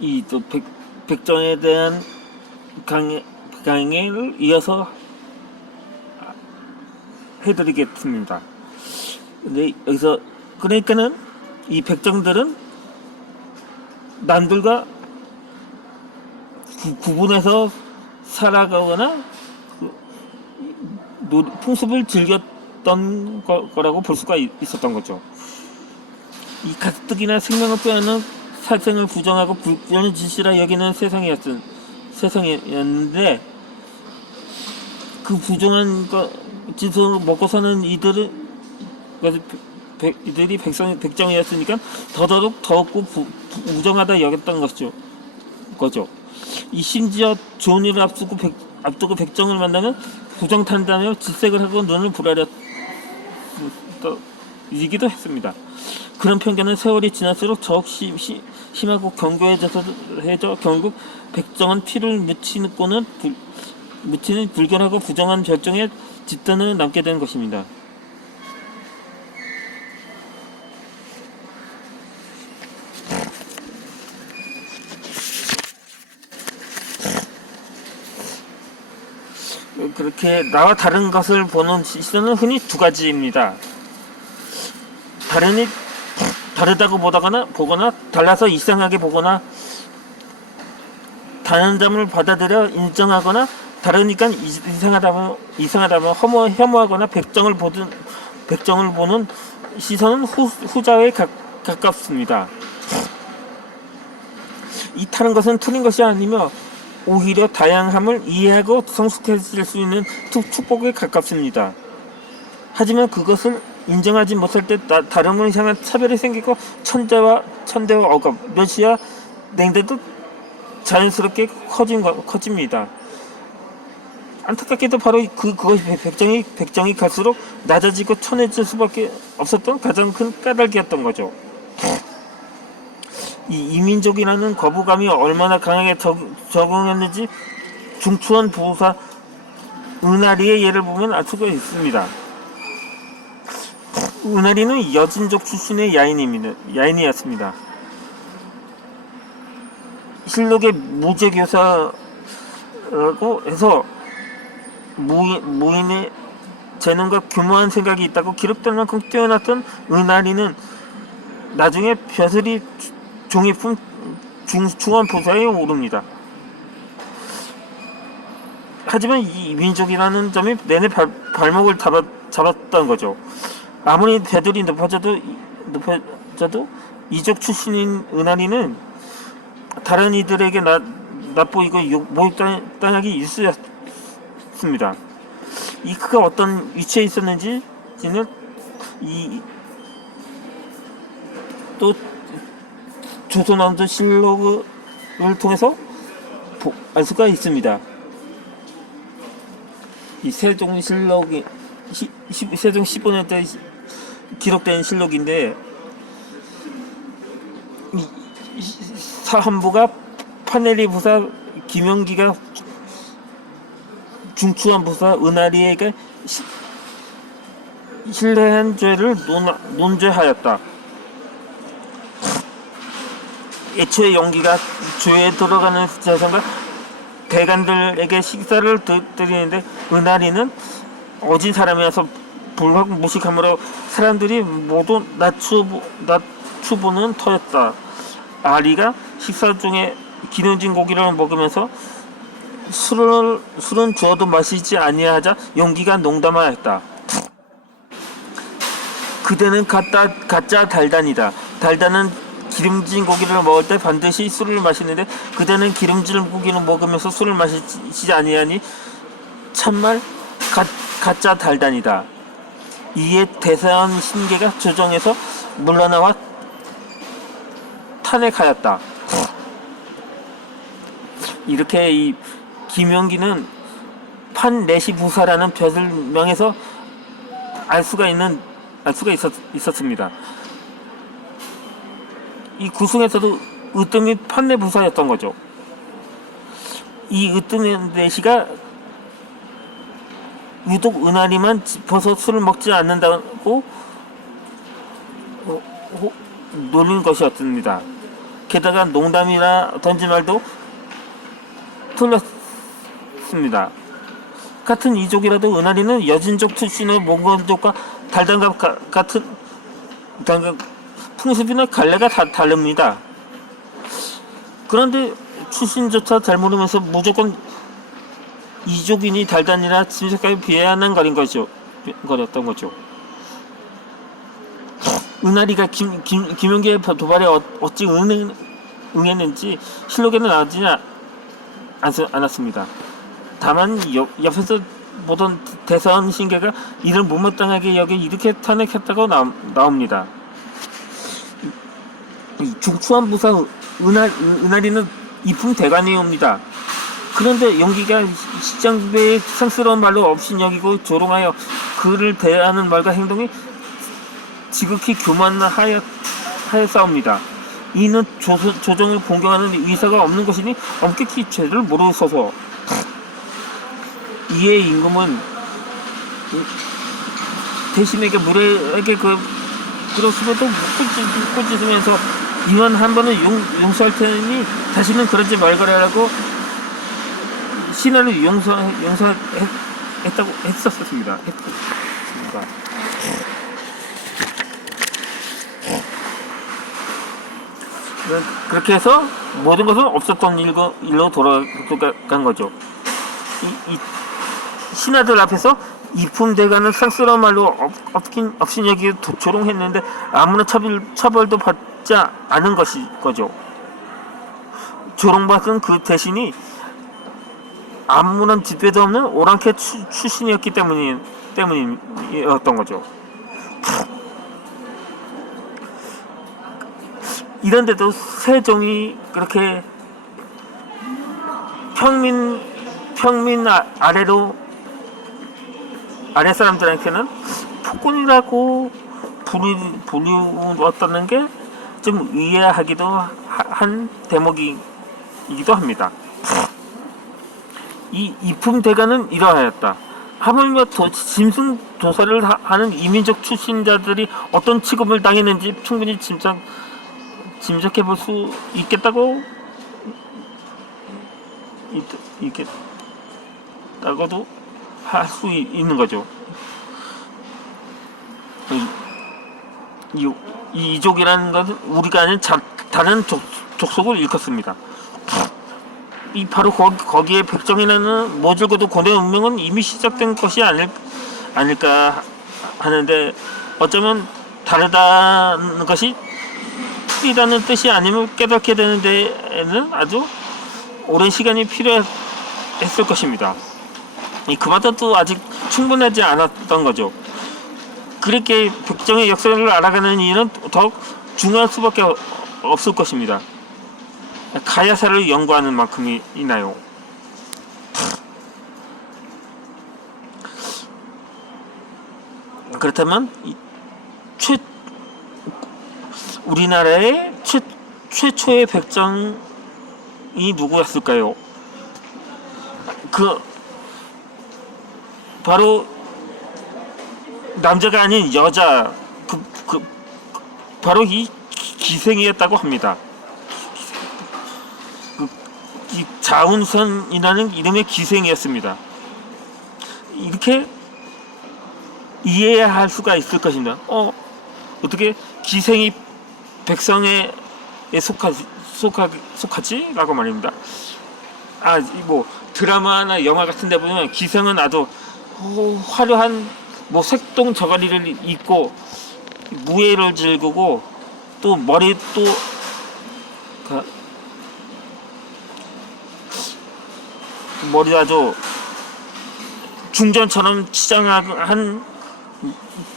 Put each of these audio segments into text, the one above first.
이 또 백정에 대한 강의를 이어서 해드리겠습니다. 근데 여기서 그러니까는 이 백정들은 남들과 구분해서 살아가거나 풍습을 즐겼던 거라고 볼 수가 있었던 거죠. 이 가뜩이나 생명을 빼앗는 살생을 부정하고 불변의 짓이라 여기는 세상이었는데 그 부정한 짓을 먹고 사는 이들이 백정이었으니까 더욱더 부정하다 여겼던 거죠. 이 심지어 좋은 일을 앞두고 백정을 만나면 부정탄다며 질색을 하고 눈을 부라렸기도 했습니다. 그런 편견은 세월이 지날수록 더욱 심하고 견고해져 결국 백정은 피를 묻히는 불견하고 부정한 별정의 집단을 남게 된 것입니다. 그렇게 나와 다른 것을 보는 시선은 흔히 두 가지입니다. 다르다고 보거나 달라서 이상하게 보거나 다른 점을 받아들여 인정하거나 다르니까 이상하다면 혐오하거나 백정을 보는 시선은 후자에 가깝습니다. 이 다른 것은 틀린 것이 아니며 오히려 다양함을 이해하고 성숙해질 수 있는 축복에 가깝습니다. 하지만 그것을 인정하지 못할 때 다름을 향한 차별이 생기고 천대와 억압, 멸시와 냉대도 자연스럽게 커집니다. 안타깝게도 바로 그것이 백정이 갈수록 낮아지고 천해질 수밖에 없었던 가장 큰 까닭이었던 거죠. 이 이민족이라는 거부감이 얼마나 강하게 적응했는지 중추원 보사 은하리의 예를 보면 알 수가 있습니다. 은하리는 여진족 출신의 야인이었습니다. 실록의 무제교사라고 해서 무인의 재능과 규모한 생각이 있다고 기록될 만큼 뛰어났던 은하리는 나중에 벼슬이 종이품 중추원 보사에 오릅니다. 하지만 이 민족이라는 점이 내내 발목을 잡았던 거죠. 아무리 배들이 높아져도 이족 출신인 은하리는 다른 이들에게 낯보이고 모욕당하기 일쑤였습니다. 그가 어떤 위치에 있었는지는 또 조선왕조 실록을 통해서 알 수가 있습니다. 이 세종실록이 세종 15년 때 기록된 실록인데 사한부가 파내리 부사 김영기가 중추원 부사 은하리에게 신뢰한 죄를 논죄하였다. 애초에 영기가 죄에 들어가는 자선과 대간들에게 식사를 드리는데 은하리는 어진 사람이어서 불학무식함으로 사람들이 모두 낮추보는 터였다. 아리가 식사 중에 기름진 고기를 먹으면서 술은 주어도 마시지 아니하자 영기가 농담하였다. 그대는 가짜 달단이다. 달단은 기름진 고기를 먹을 때 반드시 술을 마시는데 그대는 기름진 고기를 먹으면서 술을 마시지 아니하니 참말 가짜 달단이다. 이에 대사원 신계가 조정에서 물러나와 탄핵하였다. 이렇게 이 김영기는 판내시 부사라는 별명에서 알 수가 있었습니다. 이 구승에서도 으뜸이 판내 부사였던 거죠. 이 으뜸내시가 유독 은하리만 짚어서 술을 먹지 않는다고 노린 것이었습니다. 게다가 농담이나 던지말도 틀렸습니다. 같은 이족이라도 은하리는 여진족 출신의 몽골족과 달단갑 같은 풍습이나 관례가 다릅니다. 그런데 출신조차 잘 모르면서 무조건 이족이니 달단이나 짐승까지 비하하는 거였던 거죠. 은하리가 김용기의 도발에 어찌 응했는지 실록에는 나오지 않았습니다. 다만 옆에서 보던 대선 신계가 이를 못마땅하게 여겨 이렇게 탄핵했다고 나옵니다. 중추한 부사 은하리는 이품 대관이옵니다. 그런데 용기가 시장배의 상스러운 말로 없이 여기고 조롱하여 그를 대하는 말과 행동이 지극히 교만하였사옵니다. 이는 조정을 공경하는 의사가 없는 것이니 엄격히 죄를 모르소서. 이에 임금은 대신에게 무례하게 그렇음에도 꾸짖으면서 이만 한 번은 용서할 테니 다시는 그러지 말거라라고 신하를 용서했다고 했었습니다. 그렇게 해서 모든 것은 없었던 일로 돌아간 거죠. 이 신하들 앞에서 이품대가는 상스러운 말로 없이 여기에 조롱했는데 아무나 처벌도 받지 않은 거죠. 조롱받은 그 대신이 아무런 뒷배도 없는 오랑캐 출신이었기 때문이었던 거죠. 이런데도 세종이 그렇게 평민 아래 사람들한테는 폭군이라고 부르었다는 게 좀 이해하기도 한 대목이기도 합니다. 이 이품 대가는 이러하였다. 하물며 짐승 도사를 하는 이민족 출신자들이 어떤 취급을 당했는지 충분히 짐작해 볼 수 있겠다고도 할 수 있는 거죠. 이 이족이라는 것은 우리가 아닌 다른 족속을 일컫습니다. 이 바로 거기에 백정이라는 모질고도 고대 운명은 이미 시작된 것이 아닐까 하는데, 어쩌면 다르다는 것이 틀리다는 뜻이 아니면 깨닫게 되는 데에는 아주 오랜 시간이 필요했을 것입니다. 그마저도 아직 충분하지 않았던 거죠. 그렇게 백정의 역사를 알아가는 일은 더욱 중요할 수밖에 없을 것입니다. 가야사를 연구하는 만큼이나요. 그렇다면 우리나라의 최초의 백정이 누구였을까요? 바로 남자가 아닌 여자, 바로 이 기생이었다고 합니다. 이 자운선이라는 이름의 기생이었습니다. 이렇게 이해할 수가 있을 것입니다. 어떻게 기생이 백성에 속하지? 라고 말입니다. 드라마나 영화 같은 데 보면 기생은 아주 화려한 색동 저고리를 입고 무예를 즐기고 또 머리 머리 아주 중전처럼 치장한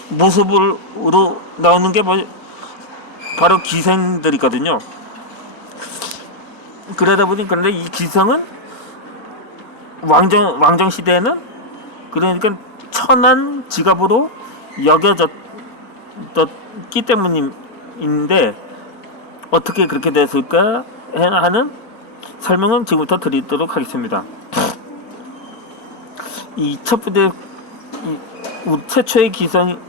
모습으로 나오는 게 바로 기생들이거든요. 그러다 보니 그런데 이 기생은 왕정 시대에는 그러니까 천한 직업으로 여겨졌기 때문인데, 어떻게 그렇게 됐을까 하는 설명은 지금부터 드리도록 하겠습니다. 이 첫 번째 최초의 기생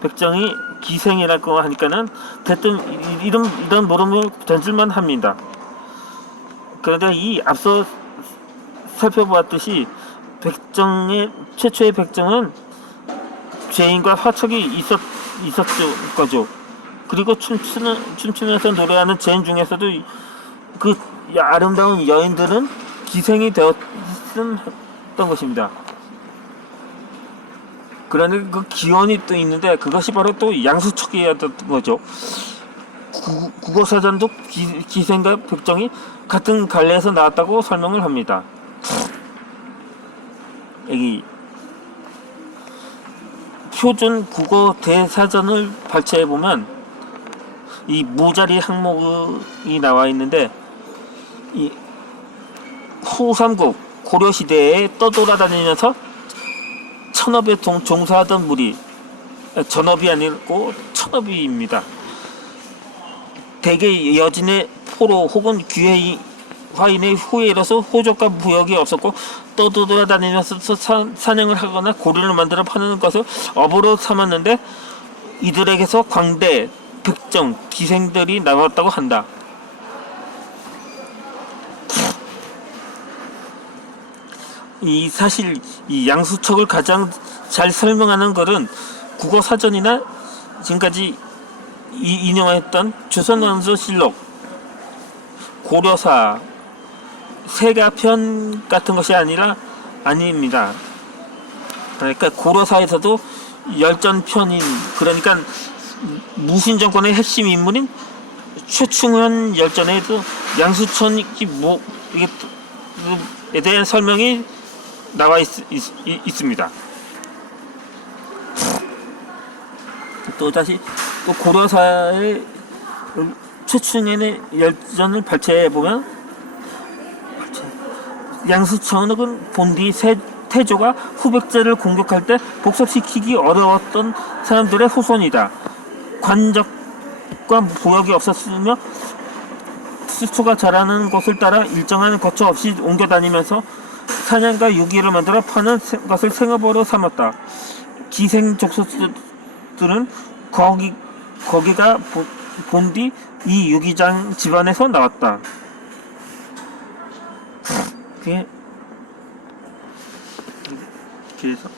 백정이 기생이라고 하니까는 대뜸 이런 물음을 던질만 합니다. 그런데 이 앞서 살펴보았듯이 최초의 백정은 죄인과 화척이 있었을 거죠. 그리고 춤추면서 노래하는 죄인 중에서도 그 아름다운 여인들은 기생이 되었던 것입니다. 그런데 그 기원이 또 있는데 그것이 바로 또 양수척이었던 거죠. 국어사전도 기생과 백정이 같은 갈래에서 나왔다고 설명을 합니다. 여기 표준 국어 대사전을 발췌해 보면 이 무자리 항목이 나와 있는데 이 후삼국 고려 시대에 떠돌아다니면서 천업에 종사하던 무리, 전업이 아니고 천업이입니다. 대개 여진의 포로 혹은 귀해 화인의 후예로서 호적과 무역이 없었고 떠돌아다니면서 사냥을 하거나 고리를 만들어 파는 것을 업으로 삼았는데 이들에게서 광대, 백정, 기생들이 나왔다고 한다. 사실 이 양수척을 가장 잘 설명하는 것은 국어사전이나 지금까지 인용했던 조선왕조실록, 고려사, 세가편 같은 것이 아닙니다. 그러니까 고려사에서도 열전편인, 그러니까 무신 정권의 핵심 인물인 최충현 열전에도 양수천에 대한 설명이 나와 있습니다. 또 다시 또 고려사의 최충현의 열전을 발췌해 보면 양수천은 본디 태조가 후백제를 공격할 때 복속시키기 어려웠던 사람들의 후손이다. 관적과 부역이 없었으며 수초가 자라는 곳을 따라 일정한 거처 없이 옮겨 다니면서 사냥과 유기를 만들어 파는 것을 생업으로 삼았다. 기생 족속들은 거기가 본디 이 유기장 집안에서 나왔다. 그래서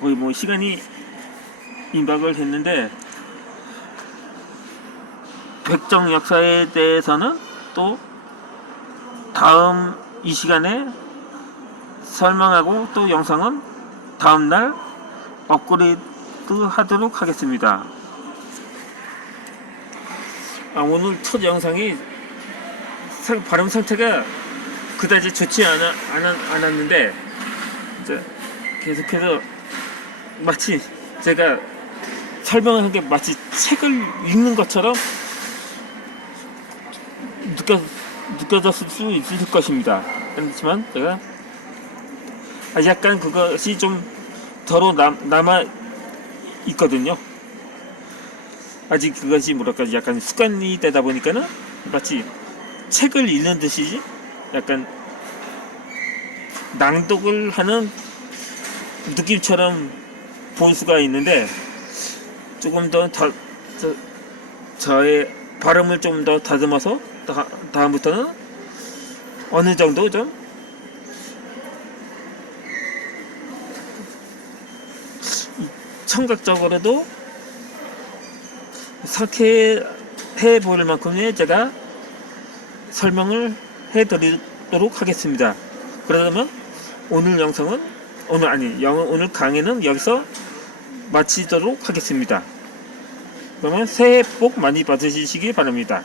거의 뭐 시간이 임박을 했는데 백정 역사에 대해서는 또 다음 이 시간에 설명하고 또 영상은 다음날 업그레이드 하도록 하겠습니다. 오늘 첫 영상이 발음 상태가 그다지 좋지 않았는데 이제 계속해서 마치 제가 설명한 게 마치 책을 읽는 것처럼 느껴졌을 수 있을 것입니다. 그렇지만 제가 약간 그것이 좀 덜어 남아 있거든요. 아직 그것이 뭐랄까 약간 습관이 되다 보니까는 마치 책을 읽는 듯이 약간 낭독을 하는 느낌처럼 볼 수가 있는데 조금 더 저의 발음을 좀 더 다듬어서 다음부터는 어느 정도 좀 청각적으로도 상쾌해 보일 만큼의 제가 설명을 해드리도록 하겠습니다. 그러면 오늘 강의는 여기서 마치도록 하겠습니다. 그러면 새해 복 많이 받으시기 바랍니다.